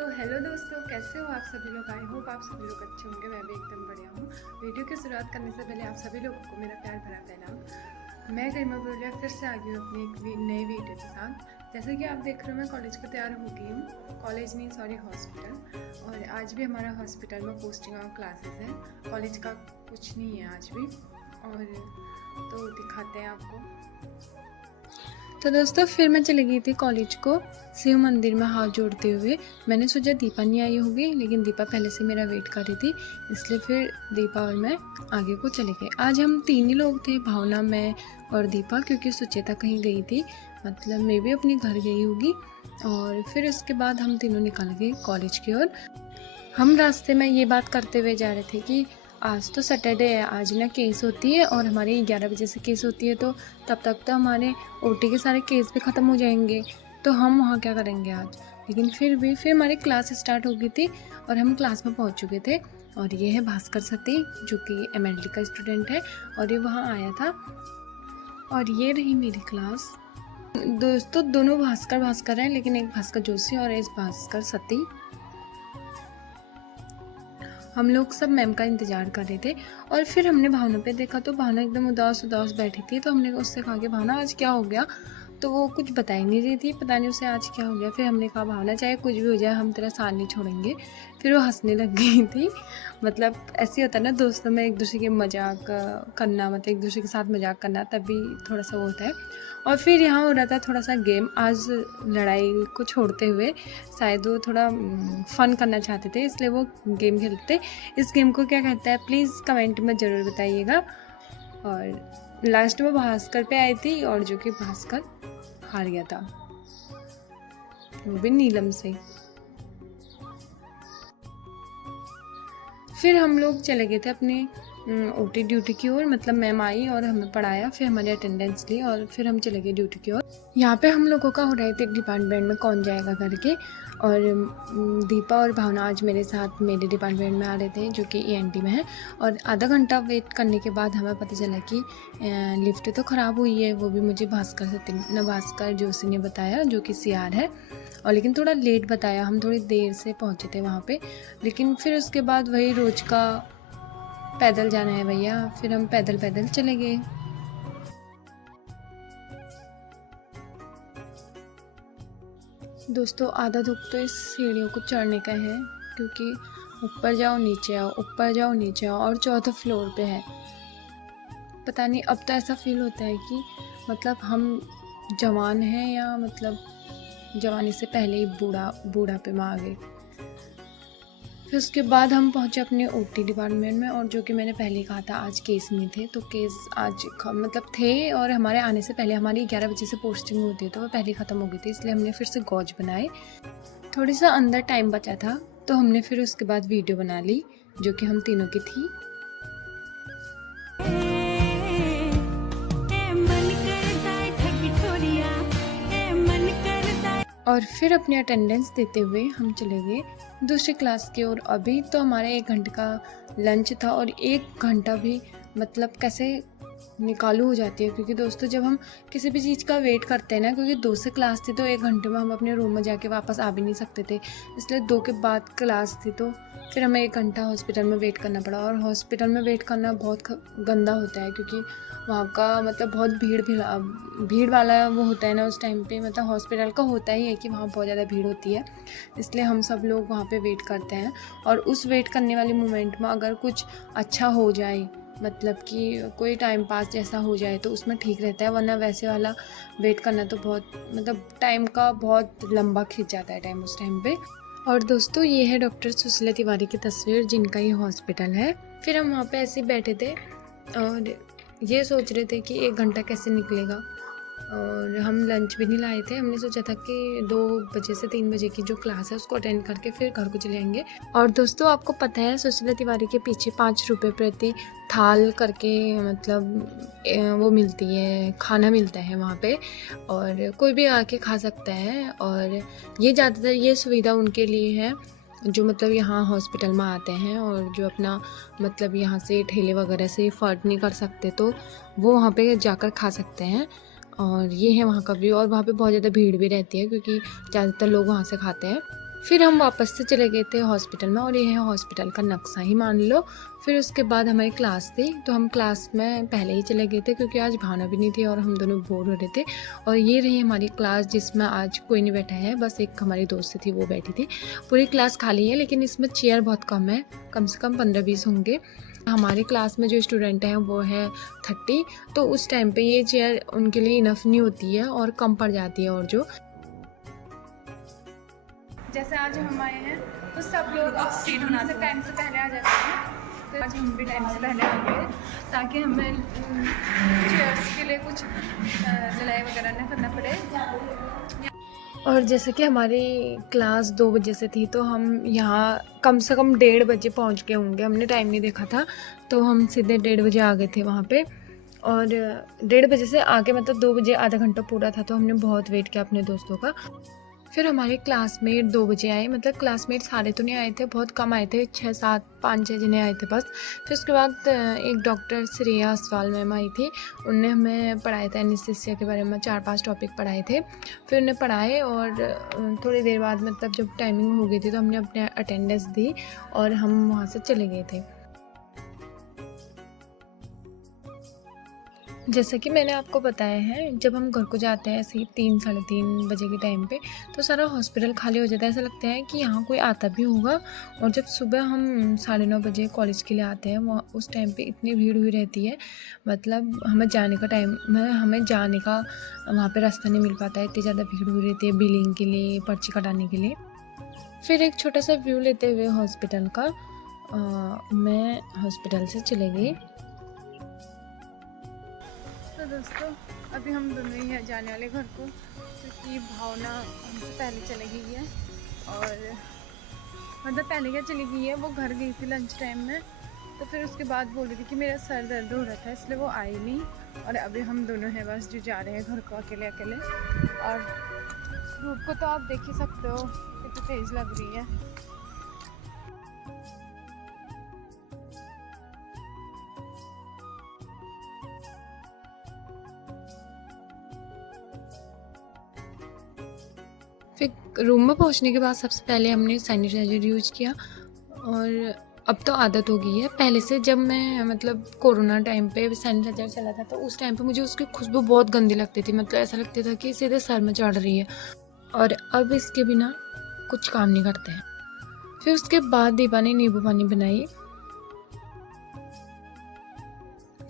तो हेलो दोस्तों, कैसे हो आप सभी लोग। आई होप आप सभी लोग अच्छे होंगे। मैं भी एकदम बढ़िया हूँ। वीडियो की शुरुआत करने से पहले आप सभी लोगों को मेरा प्यार भरा प्रणाम। मैं गरिमा बोलिया फिर से आ गई हूँ अपनी एक नई वीडियो के साथ। जैसे कि आप देख रहे हो मैं कॉलेज को तैयार हो गई हूँ। कॉलेज नहीं, सॉरी, हॉस्पिटल। और आज भी हमारा हॉस्पिटल में पोस्टिंग और क्लासेस हैं। कॉलेज का कुछ नहीं है आज भी। और तो दिखाते हैं आपको। तो दोस्तों फिर मैं चली गई थी कॉलेज को शिव मंदिर में हाथ जोड़ते हुए। मैंने सोचा दीपा नहीं आई होगी, लेकिन दीपा पहले से मेरा वेट कर रही थी, इसलिए फिर दीपा और मैं आगे को चले गए। आज हम 3 ही लोग थे, भावना, मैं और दीपा, क्योंकि सुचेता कहीं गई थी, मतलब मैं भी अपने घर गई होगी। और फिर उसके बाद हम तीनों निकल गए कॉलेज की ओर। हम रास्ते में ये बात करते हुए जा रहे थे कि आज तो सैटरडे है, आज ना केस होती है और हमारी 11 बजे से केस होती है, तो तब तक तो हमारे ओटी के सारे केस भी ख़त्म हो जाएंगे, तो हम वहाँ क्या करेंगे आज। लेकिन फिर हमारी क्लास स्टार्ट हो गई थी और हम क्लास में पहुँच चुके थे। और ये है भास्कर सती, जो कि MLD का स्टूडेंट है, और ये वहाँ आया था। और ये रही मेरी क्लास। दोस्तों दोनों भास्कर हैं, लेकिन एक भास्कर जोशी और एक भास्कर सती। हम लोग सब मैम का इंतज़ार कर रहे थे। और फिर हमने भावना पे देखा तो भावना एकदम उदास बैठी थी। तो हमने उससे कहा कि भावना आज क्या हो गया, तो वो कुछ बता ही नहीं रही थी, पता नहीं उसे आज क्या हो गया। फिर हमने कहा भावना चाहे कुछ भी हो जाए हम तेरा साथ नहीं छोड़ेंगे। फिर वो हंसने लग गई थी। मतलब ऐसे होता है ना दोस्तों में एक दूसरे के मजाक करना, मतलब एक दूसरे के साथ मजाक करना, तभी थोड़ा सा वो होता है। और फिर यहाँ हो रहा था थोड़ा सा गेम, आज लड़ाई को छोड़ते हुए शायद वो थोड़ा फ़न करना चाहते थे, इसलिए वो गेम खेलते। इस गेम को क्या कहता है प्लीज़ कमेंट में ज़रूर बताइएगा। और लास्ट में भास्कर पे आई थी, और जो कि भास्कर हार गया था, वो भी नीलम से। फिर हम लोग चले गए थे अपने ओटी ड्यूटी की ओर, मतलब मैम आई और हमें पढ़ाया, फिर हमारी अटेंडेंस ली और फिर हम चले गए ड्यूटी की ओर। यहाँ पे हम लोगों का हो रहा था डिपार्टमेंट में कौन जाएगा करके। और दीपा और भावना आज मेरे साथ मेरे डिपार्टमेंट में आ रहे थे, जो कि ENT में है। और आधा घंटा वेट करने के बाद हमें पता चला कि लिफ्ट तो ख़राब हुई है। वो भी मुझे भास्कर जोशी ने बताया, जो कि CR है। और लेकिन थोड़ा लेट बताया, हम थोड़ी देर से पहुँचे थे वहाँ पे। लेकिन फिर उसके बाद वही रोज़ का पैदल जाना है भैया, फिर हम पैदल चले गए। दोस्तों आधा दुख तो इस सीढ़ियों को चढ़ने का है, क्योंकि ऊपर जाओ नीचे आओ, ऊपर जाओ नीचे आओ, और 4थे फ्लोर पे है। पता नहीं, अब तो ऐसा फील होता है कि मतलब हम जवान हैं या मतलब जवानी से पहले ही बूढ़ापे में आ गए। फिर उसके बाद हम पहुंचे अपने OT डिपार्टमेंट में, और जो कि मैंने पहले कहा था आज केस नहीं थे, तो केस आज मतलब थे। और हमारे आने से पहले हमारी 11 बजे से पोस्टिंग होती है, तो वो पहले ख़त्म हो गई थी, इसलिए हमने फिर से गॉज बनाए। थोड़ी सा अंदर टाइम बचा था, तो हमने फिर उसके बाद वीडियो बना ली, जो कि हम तीनों की थी। और फिर अपनी अटेंडेंस देते हुए हम चले गए दूसरी क्लास की ओर। अभी तो हमारा 1 घंटे का लंच था, और 1 घंटा भी मतलब कैसे निकालू हो जाती है, क्योंकि दोस्तों जब हम किसी भी चीज़ का वेट करते हैं ना, क्योंकि 2 से क्लास थी, तो 1 घंटे में हम अपने रूम में जाके वापस आ भी नहीं सकते थे, इसलिए 2 के बाद क्लास थी, तो फिर हमें 1 घंटा हॉस्पिटल में वेट करना पड़ा। और हॉस्पिटल में वेट करना बहुत गंदा होता है, क्योंकि वहाँ का मतलब बहुत भीड़ वाला वो होता है ना उस टाइम पे। मतलब हॉस्पिटल का होता ही है कि वहाँ बहुत ज़्यादा भीड़ होती है, इसलिए हम सब लोग वहाँ पे वेट करते हैं। और उस वेट करने वाले मोमेंट में अगर कुछ अच्छा हो जाए, मतलब कि कोई टाइम पास जैसा हो जाए, तो उसमें ठीक रहता है, वरना वैसे वाला वेट करना तो बहुत मतलब टाइम का बहुत लंबा खिंच जाता है टाइम उस टाइम पे। और दोस्तों ये है डॉक्टर सुशीला तिवारी की तस्वीर, जिनका ये हॉस्पिटल है। फिर हम वहाँ पे ऐसे ही बैठे थे और ये सोच रहे थे कि 1 घंटा कैसे निकलेगा, और हम लंच भी नहीं लाए थे। हमने सोचा था कि 2 बजे से 3 बजे की जो क्लास है उसको अटेंड करके फिर घर को चले जाएंगे। और दोस्तों आपको पता है सुशीला तिवारी के पीछे 5 रुपये प्रति थाल करके मतलब वो मिलती है, खाना मिलता है वहाँ पे, और कोई भी आके खा सकता है। और ये ज़्यादातर ये सुविधा उनके लिए है जो मतलब यहाँ हॉस्पिटल में आते हैं, और जो अपना मतलब यहाँ से ठेले वगैरह से अफोर्ड नहीं कर सकते, तो वो वहाँ पे जाकर खा सकते हैं। और ये है वहाँ का व्यू, और वहाँ पे बहुत ज़्यादा भीड़ भी रहती है, क्योंकि ज़्यादातर लोग वहाँ से खाते हैं। फिर हम वापस से चले गए थे हॉस्पिटल में, और ये है हॉस्पिटल का नक्शा ही मान लो। फिर उसके बाद हमारी क्लास थी, तो हम क्लास में पहले ही चले गए थे क्योंकि आज भावना भी नहीं थी और हम दोनों बोर हो रहे थे। और ये रही हमारी क्लास जिसमें आज कोई नहीं बैठा है, बस एक हमारी दोस्त थी वो बैठी थी। पूरी क्लास खाली है, लेकिन इसमें चेयर बहुत कम है, कम से कम 15-20 होंगे। हमारी क्लास में जो स्टूडेंट हैं वो है 30, तो उस टाइम पे ये चेयर उनके लिए इनफ नहीं होती है और कम पड़ जाती है। और जो जैसे आज हम आए हैं तो सब लोग सीट होना से टाइम से पहले आ जाते हैं, तो आज हम भी टाइम से पहले आ गए ताकि हमें चेयर्स के लिए कुछ लड़ाई वगैरह ना करना पड़े। और जैसे कि हमारी क्लास 2 बजे से थी, तो हम यहाँ कम से कम 1:30 बजे पहुँच गए होंगे। हमने टाइम नहीं देखा था, तो हम सीधे 1:30 बजे आ गए थे वहाँ पे। और 1:30 बजे से आगे मतलब 2 बजे आधा घंटा पूरा था, तो हमने बहुत वेट किया अपने दोस्तों का। फिर हमारे क्लासमेट 2 बजे आए, मतलब क्लासमेट सारे तो नहीं आए थे, बहुत कम आए थे, 6-7 5-6 जने आए थे बस। फिर उसके बाद एक डॉक्टर श्रेया अस्वाल मैम आई थी, उनने हमें पढ़ाया था एनेस्थीसिया के बारे में, 4-5 टॉपिक पढ़ाए थे। फिर उन्हें पढ़ाए और थोड़ी देर बाद मतलब जब टाइमिंग हो गई थी तो हमने अपने अटेंडेंस दी और हम वहाँ से चले गए थे। जैसा कि मैंने आपको बताया है, जब हम घर को जाते हैं ऐसे ही 3 साढ़े 3 बजे के टाइम पे, तो सारा हॉस्पिटल खाली हो जाता है, ऐसा लगता है कि यहाँ कोई आता भी होगा। और जब सुबह हम 9:30 बजे कॉलेज के लिए आते हैं, वहाँ उस टाइम पे इतनी भीड़ हुई रहती है, मतलब हमें जाने का टाइम हमें जाने का वहाँ पे रास्ता नहीं मिल पाता है, इतनी ज़्यादा भीड़ हुई रहती है बिलिंग के लिए, पर्ची कटाने के लिए। फिर एक छोटा सा व्यू लेते हुए हॉस्पिटल का मैं हॉस्पिटल से चले गई। तो दोस्तों अभी हम दोनों ही हैं जाने वाले घर को, क्योंकि भावना हमसे पहले चली गई है। और मतलब पहले क्या चली गई है, वो घर गई थी लंच टाइम में, तो फिर उसके बाद बोल रही थी कि मेरा सर दर्द हो रहा था, इसलिए वो आई नहीं। और अभी हम दोनों हैं बस जो जा रहे हैं घर को अकेले अकेले। और धूप को तो आप देख ही सकते हो कितनी तेज़ लग रही है। फिर रूम में पहुंचने के बाद सबसे पहले हमने सैनिटाइज़र यूज़ किया। और अब तो आदत हो गई है पहले से, जब मैं मतलब कोरोना टाइम पे सैनिटाइज़र चला था तो उस टाइम पे मुझे उसकी खुशबू बहुत गंदी लगती थी, मतलब ऐसा लगता था कि सीधे सर में चढ़ रही है। और अब इसके बिना कुछ काम नहीं करते हैं। फिर उसके बाद दीपा ने नींबू पानी बनाई।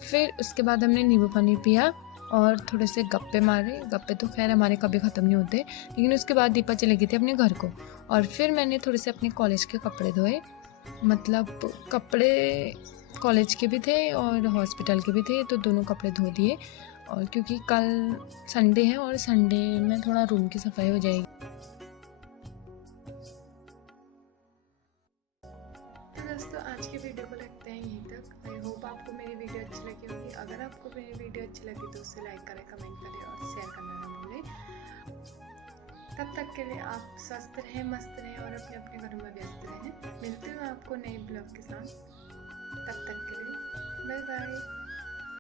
फिर उसके बाद हमने नींबू पानी पिया और थोड़े से गप्पे मारे। गप्पे तो खैर हमारे कभी ख़त्म नहीं होते, लेकिन उसके बाद दीपा चली गई थी अपने घर को। और फिर मैंने थोड़े से अपने कॉलेज के कपड़े धोए, मतलब कपड़े कॉलेज के भी थे और हॉस्पिटल के भी थे, तो दोनों कपड़े धो दिए। और क्योंकि कल संडे है और संडे में थोड़ा रूम की सफाई हो जाएगी। तो दोस्तों आज के वीडियो को लगते हैं यहीं तक। आई होप आपको मेरी वीडियो अच्छी लगी होगी। अगर आपको मेरी वीडियो अच्छी लगी तो उसे लाइक करें, कमेंट करें और शेयर करना ना भूलें। तब तक के लिए आप स्वस्थ रहें, मस्त रहें और अपने अपने घरों में व्यस्त रहें। मिलते हैं आपको नए ब्लॉग के साथ, तब तक के लिए बाय बाय।